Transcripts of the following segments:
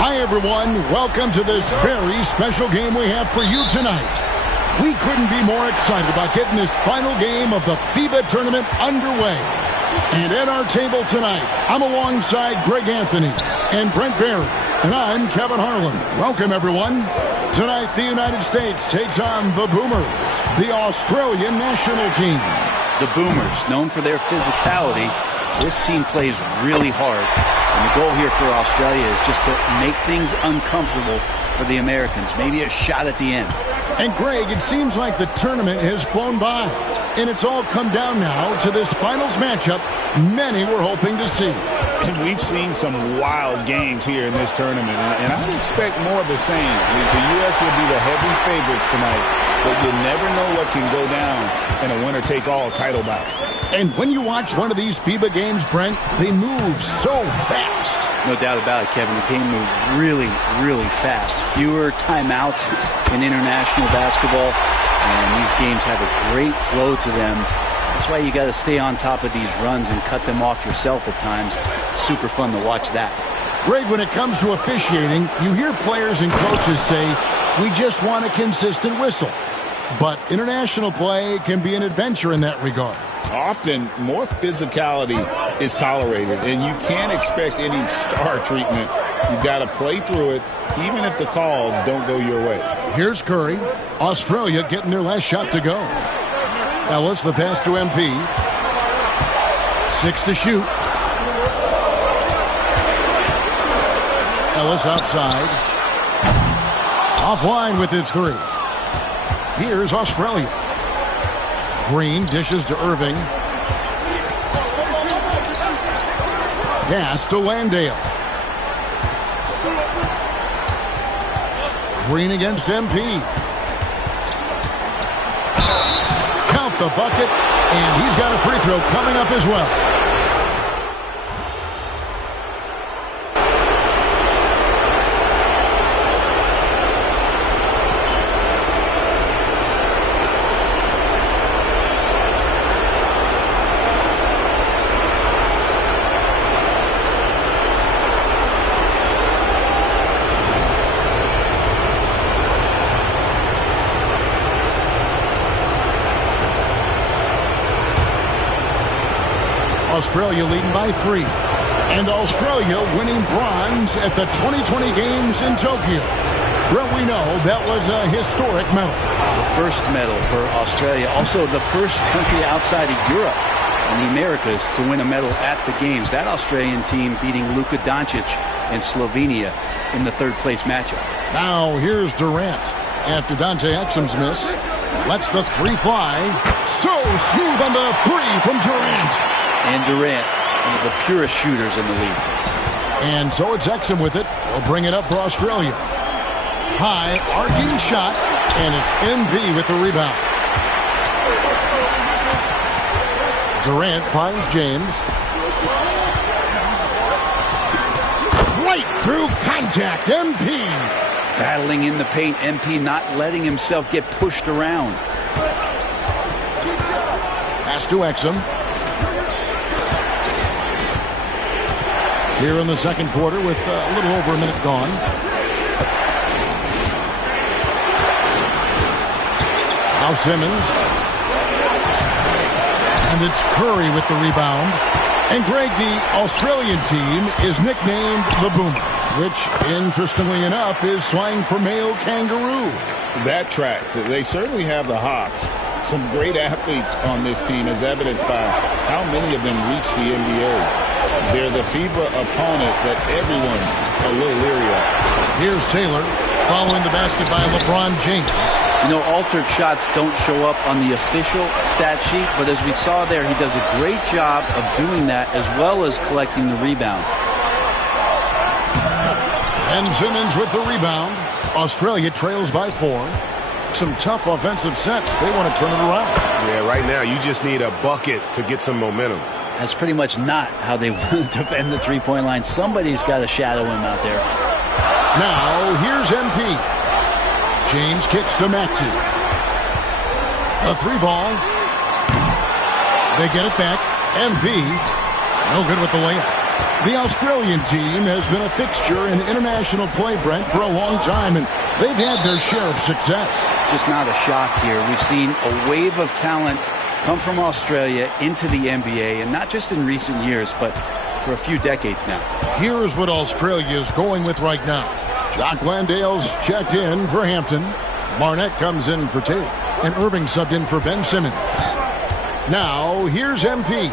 Hi, everyone. Welcome to this very special game we have for you tonight. We couldn't be more excited about getting this final game of the FIBA tournament underway. And at our table tonight, I'm alongside Greg Anthony and Brent Barry, and I'm Kevin Harlan. Welcome, everyone. Tonight, the United States takes on the Boomers, the Australian national team. The Boomers, known for their physicality, this team plays really hard. And the goal here for Australia is just to make things uncomfortable for the Americans. Maybe a shot at the end. And Greg, it seems like the tournament has flown by. And it's all come down now to this finals matchup many were hoping to see. And we've seen some wild games here in this tournament, and I would expect more of the same. The U.S. will be the heavy favorites tonight, but you never know what can go down in a winner-take-all title bout. And when you watch one of these FIBA games, Brent, they move so fast. No doubt about it, Kevin. The game moves really, really fast. Fewer timeouts in international basketball, and these games have a great flow to them. That's why you got to stay on top of these runs and cut them off yourself at times. Super fun to watch that. Greg, when it comes to officiating, you hear players and coaches say, we just want a consistent whistle. But international play can be an adventure in that regard. Often, more physicality is tolerated, and you can't expect any star treatment. You've got to play through it, even if the calls don't go your way. Here's Curry. Australia getting their last shot to go. Ellis, the pass to MP. 6 to shoot. Ellis outside. Offline with his 3. Here's Australia. Green dishes to Irving. Pass to Landale. Green against MP. Count the bucket, and he's got a free throw coming up as well. Australia leading by 3. And Australia winning bronze at the 2020 Games in Tokyo. Well, we know that was a historic medal. The first medal for Australia. Also the first country outside of Europe and the Americas to win a medal at the Games. That Australian team beating Luka Doncic and Slovenia in the third-place matchup. Now here's Durant. After Dante Exum's miss, lets the 3 fly. So smooth on the 3 from Durant. And Durant, one of the purest shooters in the league. And so it's Exum with it. He'll bring it up for Australia. High, arcing shot, and it's MV with the rebound. Durant finds James. Right through contact, MP. Battling in the paint, MP not letting himself get pushed around. Pass to Exum. Here in the second quarter with a little over a minute gone. Now Simmons. And it's Curry with the rebound. And Greg, the Australian team is nicknamed the Boomers, which, interestingly enough, is slang for male kangaroo. That tracks. They certainly have the hops. Some great athletes on this team, as evidenced by how many of them reached the NBA. They're the FIBA opponent that everyone's a little leery of. Here's Taylor following the basket by LeBron James. You know, altered shots don't show up on the official stat sheet, but as we saw there, he does a great job of doing that as well as collecting the rebound. And Simmons with the rebound. Australia trails by 4. Some tough offensive sets. They want to turn it around. Yeah, right now you just need a bucket to get some momentum. That's pretty much not how they want to defend the three-point line. Somebody's got to shadow him out there. Now, here's MP. James kicks to Maxey. A 3-ball. They get it back. MP, no good with the layup. The Australian team has been a fixture in international play, Brent, for a long time, and they've had their share of success. Just not a shock here. We've seen a wave of talent come from Australia into the NBA, and not just in recent years, but for a few decades now. Here is what Australia is going with right now. Jock Landale's checked in for Hampton. Barnett comes in for Taylor, and Irving subbed in for Ben Simmons. Now, here's MP.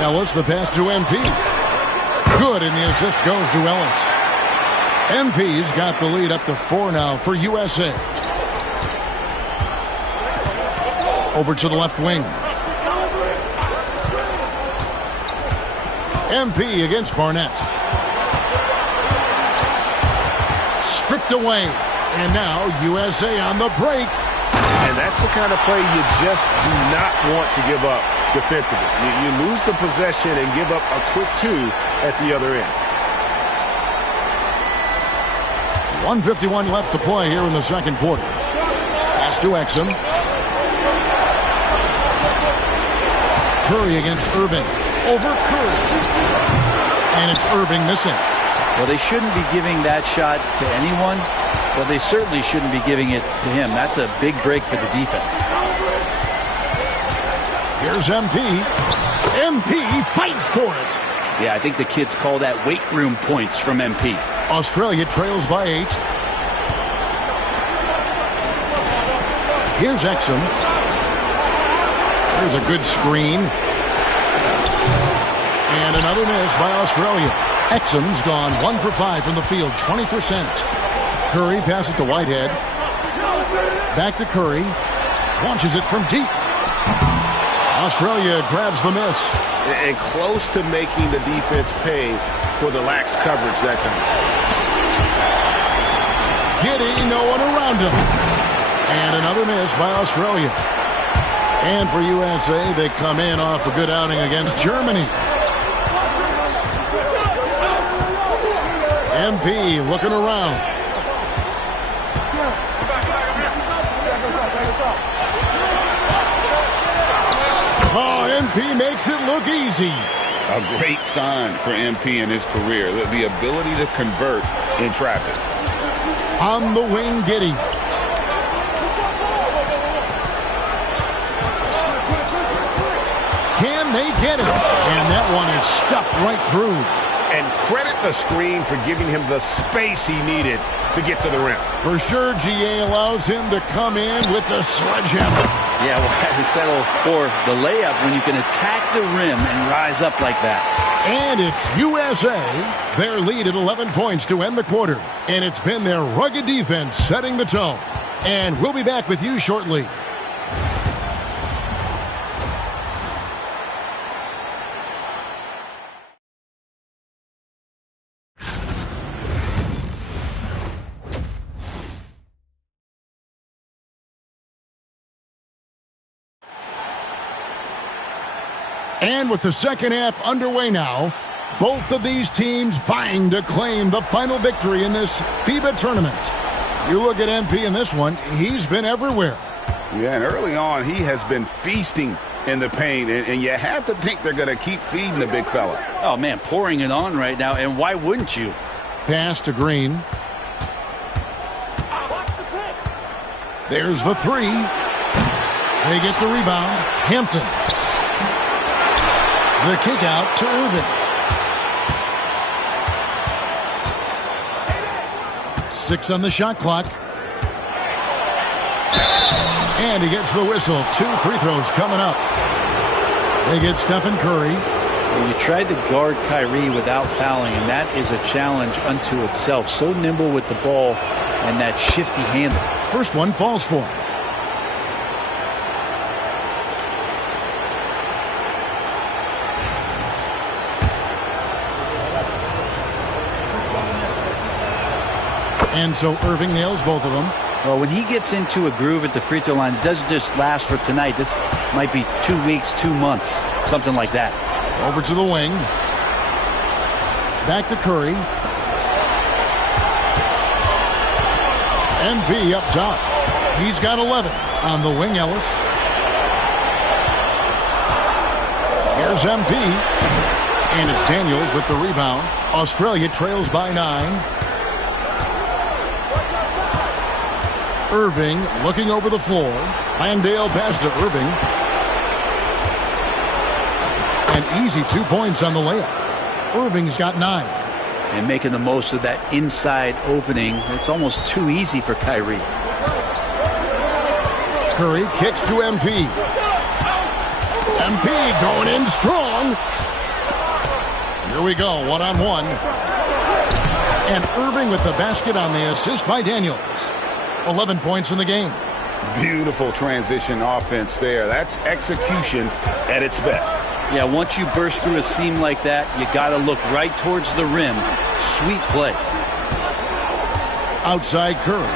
Ellis, the pass to MP. Good, and the assist goes to Ellis. MP's got the lead up to 4 now for USA. Over to the left wing. MP against Barnett. Stripped away. And now USA on the break. And that's the kind of play you just do not want to give up defensively. You lose the possession and give up a quick 2 at the other end. 1:51 left to play here in the second quarter. Pass to Exum. Curry against Irving. Over Curry. And it's Irving missing. Well, they shouldn't be giving that shot to anyone, but they certainly shouldn't be giving it to him. That's a big break for the defense. Here's MP. MP fights for it. Yeah, I think the kids call that weight room points from MP. Australia trails by 8. Here's Exum. There's a good screen. And another miss by Australia. Exum's gone 1 for 5 from the field, 20%. Curry passes to Whitehead. Back to Curry. Launches it from deep. Australia grabs the miss. And close to making the defense pay for the lax coverage that time. Giddy, no one around him. And another miss by Australia. And for USA, they come in off a good outing against Germany. MP looking around. Oh, MP makes it look easy. A great sign for MP in his career, the ability to convert in traffic. On the wing, Giddy. Can they get it? And that one is stuffed right through. And credit the screen for giving him the space he needed to get to the rim. For sure, GA allows him to come in with the sledgehammer. Yeah, well, I had to settle for the layup when you can attack the rim and rise up like that. And it's USA. Their lead at 11 points to end the quarter. And it's been their rugged defense setting the tone. And we'll be back with you shortly. And with the second half underway now, both of these teams vying to claim the final victory in this FIBA tournament. You look at MP in this one, he's been everywhere. Yeah, and early on, he has been feasting in the paint, and you have to think they're going to keep feeding the big fella. Oh, man, pouring it on right now, and why wouldn't you? Pass to Green. There's the 3. They get the rebound. Hampton. The kick out to Irving. 6 on the shot clock. And he gets the whistle. 2 free throws coming up. They get Stephen Curry. Well, you tried to guard Kyrie without fouling, and that is a challenge unto itself. So nimble with the ball and that shifty handle. First one falls for him. And so Irving nails both of them. Well, when he gets into a groove at the free throw line, it doesn't just last for tonight. This might be 2 weeks, 2 months, something like that. Over to the wing. Back to Curry. MP up top. He's got 11 on the wing, Ellis. Here's MP. And it's Daniels with the rebound. Australia trails by 9. Irving looking over the floor. Landale pass to Irving. An easy 2 points on the layup. Irving's got 9. And making the most of that inside opening. It's almost too easy for Kyrie. Curry kicks to MP. MP going in strong. Here we go, one-on-one. And Irving with the basket on the assist by Daniels. 11 points in the game. Beautiful transition offense there. That's execution at its best. Yeah, once you burst through a seam like that, you got to look right towards the rim. Sweet play. Outside Curry.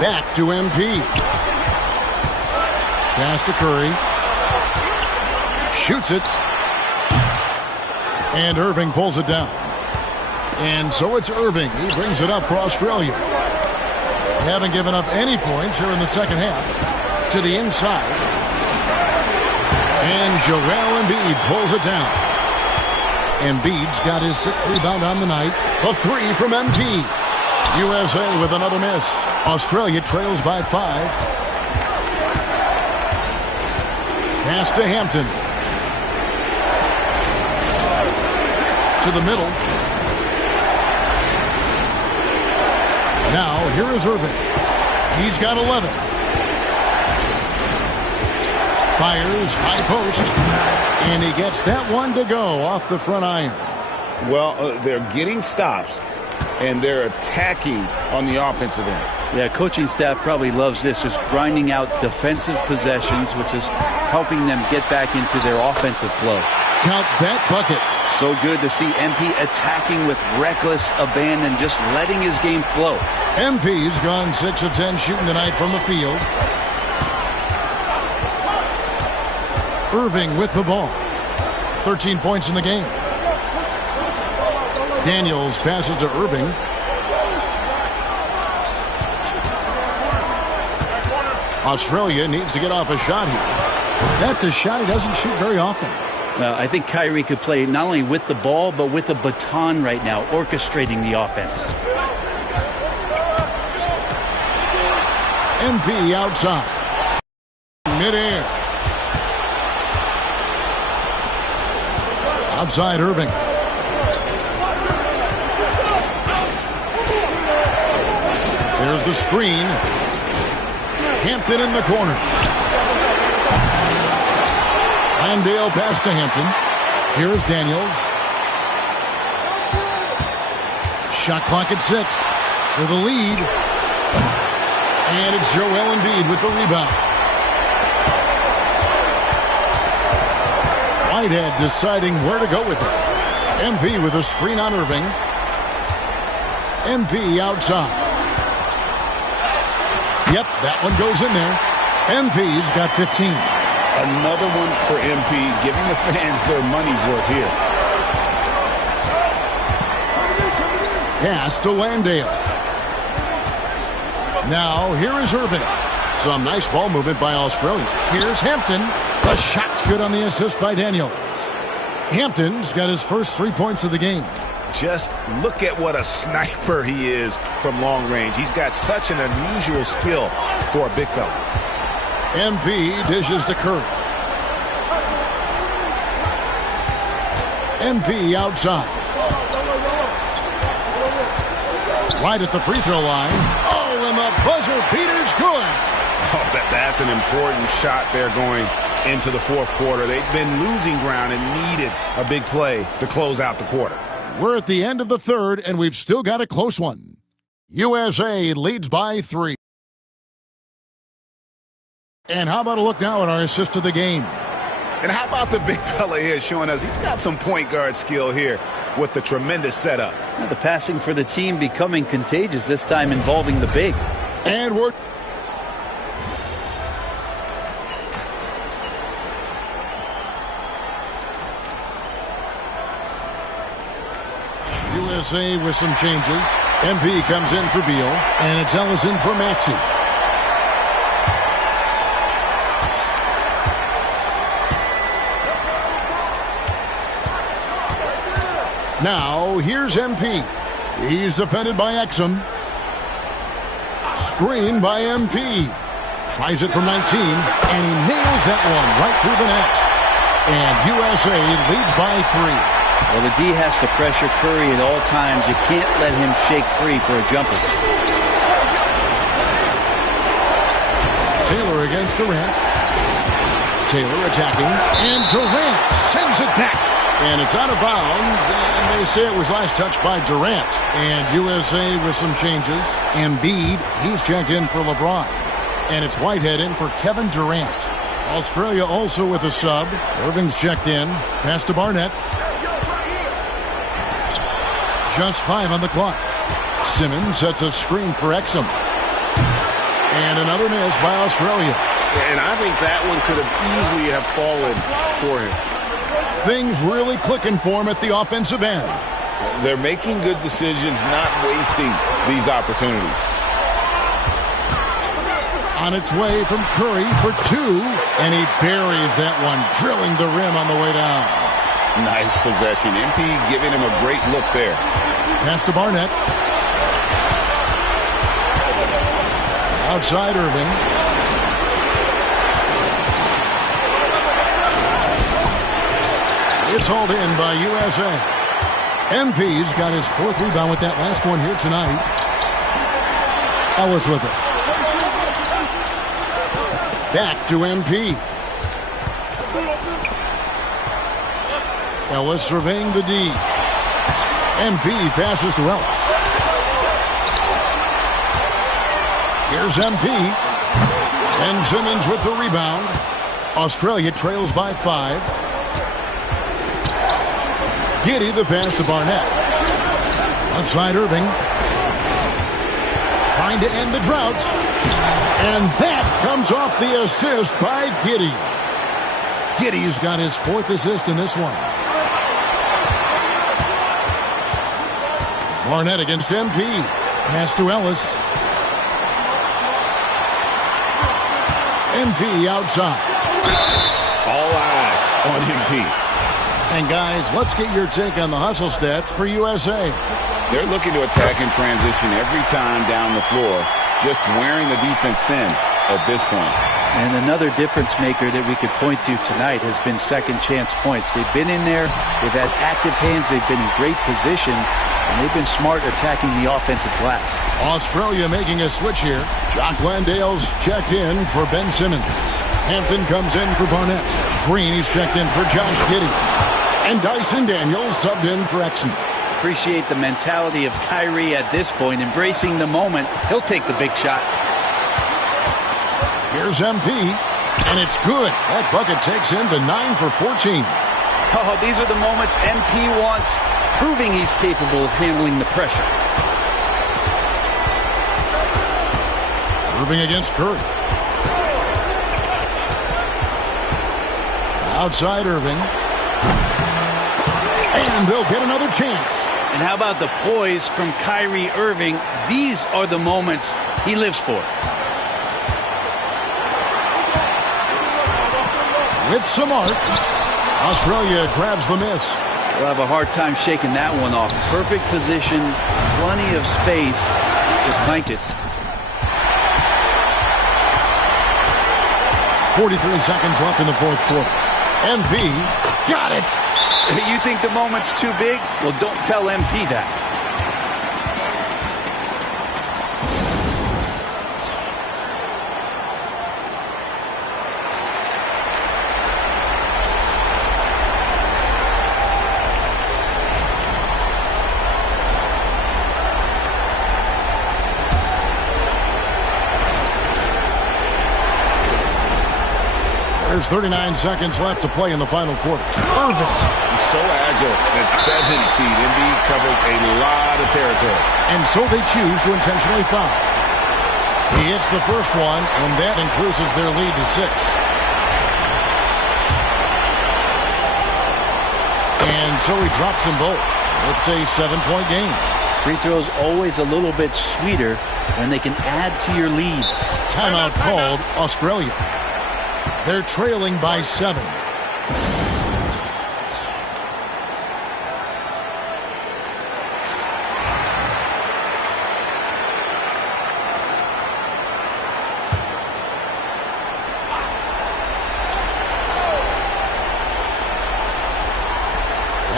Back to MP. Pass to Curry. Shoots it. And Irving pulls it down. And so it's Irving. He brings it up for Australia. They haven't given up any points here in the second half. To the inside. And Joel Embiid pulls it down. Embiid's got his 6th rebound on the night. A 3 from MP. USA with another miss. Australia trails by 5. Pass to Hampton. To the middle. Now, here is Irving. He's got 11. Fires, high post. And he gets that one to go off the front iron. Well, they're getting stops, and they're attacking on the offensive end. Yeah, coaching staff probably loves this, just grinding out defensive possessions, which is helping them get back into their offensive flow. Count that bucket. So good to see MP attacking with reckless abandon, just letting his game flow. MP's gone 6 of 10 shooting tonight from the field. Irving with the ball. 13 points in the game. Daniels passes to Irving. Australia needs to get off a shot here. That's a shot he doesn't shoot very often. Well, I think Kyrie could play not only with the ball, but with the baton right now, orchestrating the offense. MP outside. Midair. Outside Irving. There's the screen. Hampton in the corner. Landale pass to Hampton. Here's Daniels. Shot clock at 6 for the lead. And it's Joel Embiid with the rebound. Whitehead deciding where to go with it. MP with a screen on Irving. MP outside. Yep, that one goes in there. MP's got 15. Another one for MP, giving the fans their money's worth here. Pass to Landale. Now, here is Irving. Some nice ball movement by Australia. Here's Hampton. The shot's good on the assist by Daniels. Hampton's got his first 3 points of the game. Just look at what a sniper he is from long range. He's got such an unusual skill for a big fella. MP dishes to Curry. MP outside. Right at the free throw line. Oh, and the buzzer beater's good. Oh, that's an important shot there going into the fourth quarter. They've been losing ground and needed a big play to close out the quarter. We're at the end of the third, and we've still got a close one. USA leads by 3. And how about a look now at our assist of the game? And how about the big fella here showing us he's got some point guard skill here with the tremendous setup. Now the passing for the team becoming contagious, this time involving the big. And we're... USA with some changes. MP comes in for Beal, and it's Ellison for Maxey. Now, here's MP. He's defended by Exum. Screen by MP. Tries it from 19, and he nails that one right through the net. And USA leads by 3. Well, the D has to pressure Curry at all times. You can't let him shake free for a jumper. Taylor against Durant. Taylor attacking, and Durant sends it back. And it's out of bounds, and they say it was last touched by Durant. And USA with some changes. Embiid, he's checked in for LeBron. And it's Whitehead in for Kevin Durant. Australia also with a sub. Irving's checked in. Pass to Barnett. Just 5 on the clock. Simmons sets a screen for Exum. And another miss by Australia. And I think that one could have easily have fallen for him. Things really clicking for him at the offensive end. They're making good decisions, not wasting these opportunities. On its way from Curry for 2, and he buries that one, drilling the rim on the way down. Nice possession. MP giving him a great look there. Pass to Barnett. Outside Irving. It's hauled in by USA. MP's got his 4th rebound with that last one here tonight. Ellis with it. Back to MP. Ellis surveying the D. MP passes to Ellis. Here's MP. And Simmons with the rebound. Australia trails by 5. Giddey the pass to Barnett. Left side Irving. Trying to end the drought. And that comes off the assist by Giddey. Giddey's got his 4th assist in this one. Barnett against MP. Pass to Ellis. MP outside. All eyes on MP. And guys, let's get your take on the hustle stats for USA. They're looking to attack in transition every time down the floor, just wearing the defense thin at this point. And another difference maker that we could point to tonight has been second chance points. They've been in there, they've had active hands, they've been in great position, and they've been smart attacking the offensive glass. Australia making a switch here. Jock Landale's checked in for Ben Simmons. Hampton comes in for Barnett. Green, he's checked in for Josh Giddey. And Dyson Daniels subbed in for Exum. Appreciate the mentality of Kyrie at this point, embracing the moment. He'll take the big shot. Here's MP, and it's good. That bucket takes him to 9 for 14. Oh, these are the moments MP wants, proving he's capable of handling the pressure. Irving against Curry. Outside Irving. And they'll get another chance. And how about the poise from Kyrie Irving? These are the moments he lives for. With some art, Australia grabs the miss. We'll have a hard time shaking that one off. Perfect position, plenty of space. Just clanked it. 43 seconds left in the 4th quarter. MP got it. You think the moment's too big? Well, don't tell MP that. There's 39 seconds left to play in the final quarter. Irving. He's so agile at 7 feet. Embiid covers a lot of territory. And so they choose to intentionally foul. He hits the first one, and that increases their lead to 6. And so he drops them both. It's a 7-point game. Free throws always a little bit sweeter when they can add to your lead. Timeout called Australia. They're trailing by 7.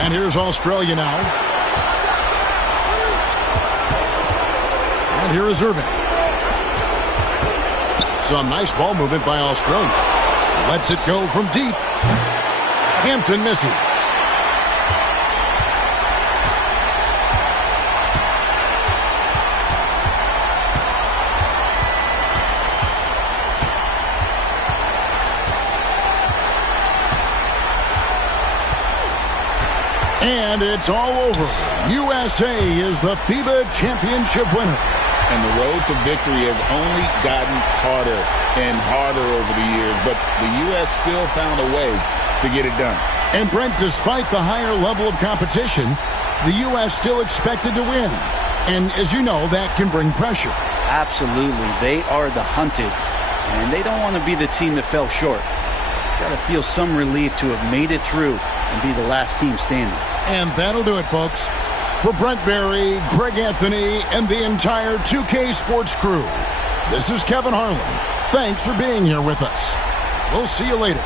And here's Australia now. And here is Irving. Some nice ball movement by Australia. Lets it go from deep. Hampton misses. And it's all over. USA is the FIBA championship winner. And the road to victory has only gotten harder and harder over the years, but the U.S. still found a way to get it done. And Brent, despite the higher level of competition, the U.S. still expected to win. And as you know, that can bring pressure. Absolutely. They are the hunted, and they don't want to be the team that fell short. Got to feel some relief to have made it through and be the last team standing. And that'll do it, folks. For Brent Barry, Greg Anthony, and the entire 2K Sports crew, this is Kevin Harlan. Thanks for being here with us. We'll see you later.